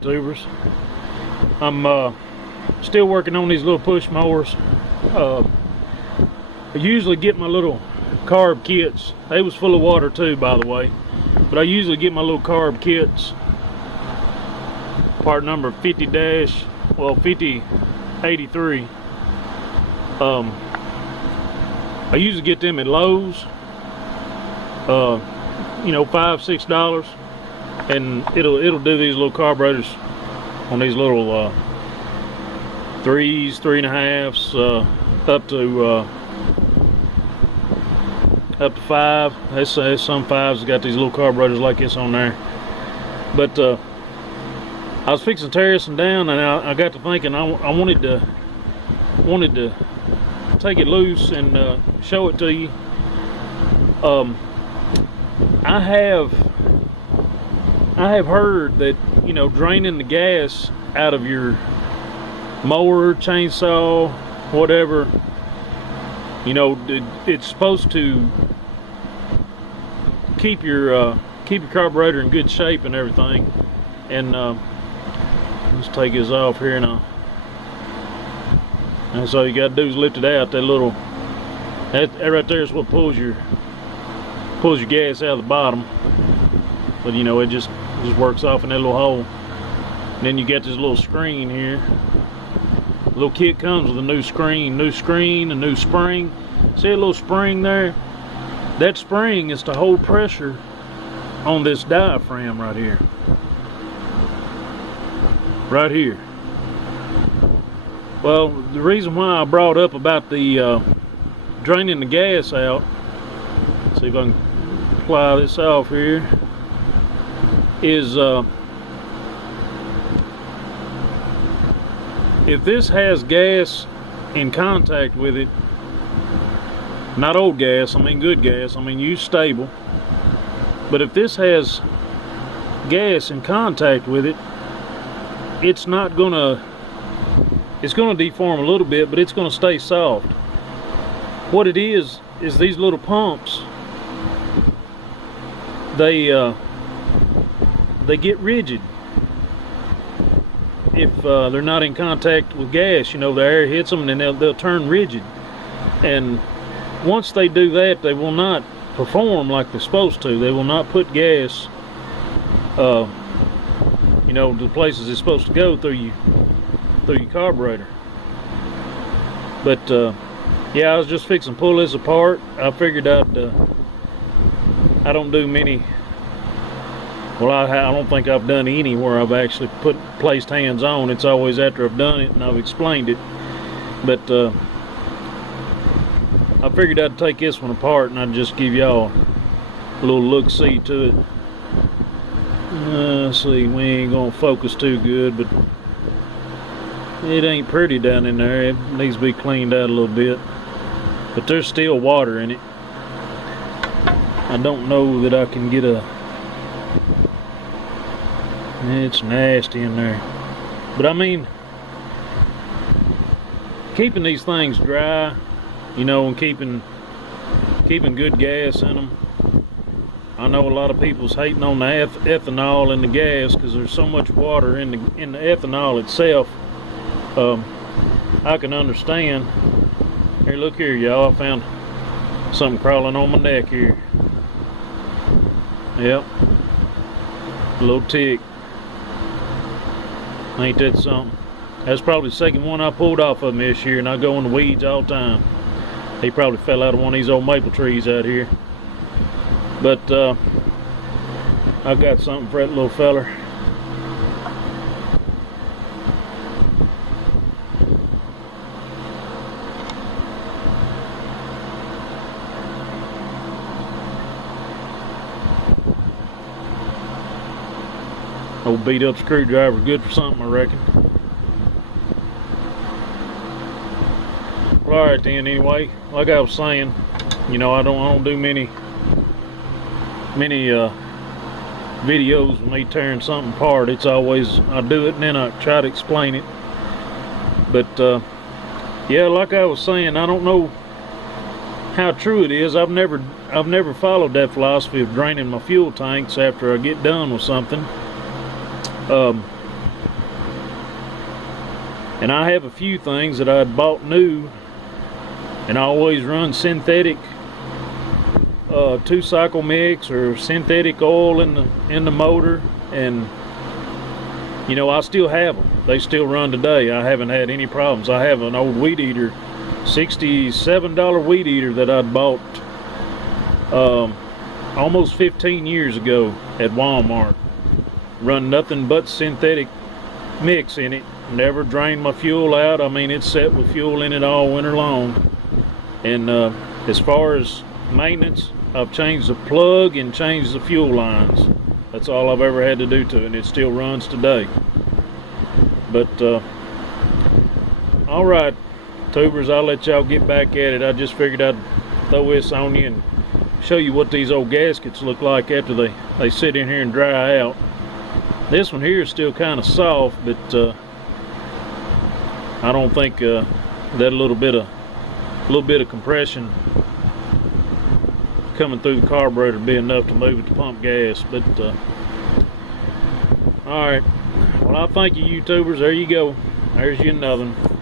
Tubers. I'm still working on these little push mowers. I usually get my little carb kits. They was full of water too, by the way, but I usually get my little carb kits, part number 5083. I usually get them at Lowe's, you know, $5–6, and it'll do these little carburetors on these little 3s, 3.5s, up to 5. There's some 5s that got these little carburetors like this on there. But I was fixing to tear this one down, and I got to thinking I wanted to take it loose and show it to you. I have heard that, you know, draining the gas out of your mower, chainsaw, whatever, you know, it's supposed to keep your carburetor in good shape and everything. And let's take this off here now. And so you got to do is lift it out. That right there is what pulls your gas out of the bottom. But you know, it just works off in that little hole. And then you get this little screen here. The little kit comes with a new screen, a new spring. See a little spring there? That spring is to hold pressure on this diaphragm right here. Right here. Well, the reason why I brought up about the draining the gas out, see if I can ply this off here, is if this has gas in contact with it, not old gas, I mean good gas, I mean used stable, but if this has gas in contact with it, it's gonna deform a little bit, but it's gonna stay soft. What it is these little pumps, they get rigid if they're not in contact with gas. You know, the air hits them and then they'll turn rigid, and once they do that, they will not perform like they're supposed to. They will not put gas you know, to the places it's supposed to go through your carburetor. But yeah, I was just fixing to pull this apart. I figured I don't do many. Well, I don't think I've done any where I've actually placed hands on. It's always after I've done it and I've explained it. But I figured I'd take this one apart and I'd just give y'all a little look-see to it. Let's see, we ain't gonna focus too good, but it ain't pretty down in there. It needs to be cleaned out a little bit. But there's still water in it. I don't know that I can get it's nasty in there. But I mean, keeping these things dry, you know, and keeping good gas in them. I know a lot of people's hating on the ethanol in the gas because there's so much water in the ethanol itself. I can understand. Here, look here, y'all. I found something crawling on my neck here. Yep, a little tick. Ain't that something? That's probably the second one I pulled off of me this year, and I go in the weeds all the time. He probably fell out of one of these old maple trees out here. But I got something for that little feller. Old beat up screwdriver, good for something, I reckon. Well, alright then, anyway, like I was saying, you know, I don't do many videos of me tearing something apart. It's always, I do it and then I try to explain it. But yeah, like I was saying, I don't know how true it is. I've never followed that philosophy of draining my fuel tanks after I get done with something. And I have a few things that I had bought new, and I always run synthetic 2-cycle mix or synthetic oil in the motor, and you know, I still have them. They still run today. I haven't had any problems. I have an old weed eater, $67 weed eater that I bought almost 15 years ago at Walmart. Run nothing but synthetic mix in it. Never drained my fuel out. I mean, it's set with fuel in it all winter long. And as far as maintenance, I've changed the plug and changed the fuel lines. That's all I've ever had to do to it, and it still runs today. But all right, tubers, I'll let y'all get back at it. I just figured I'd throw this on you and show you what these old gaskets look like after they sit in here and dry out. This one here is still kind of soft, but I don't think that little bit of compression coming through the carburetor would be enough to move it to pump gas. But all right, well, I thank you, YouTubers. There you go. There's you another one.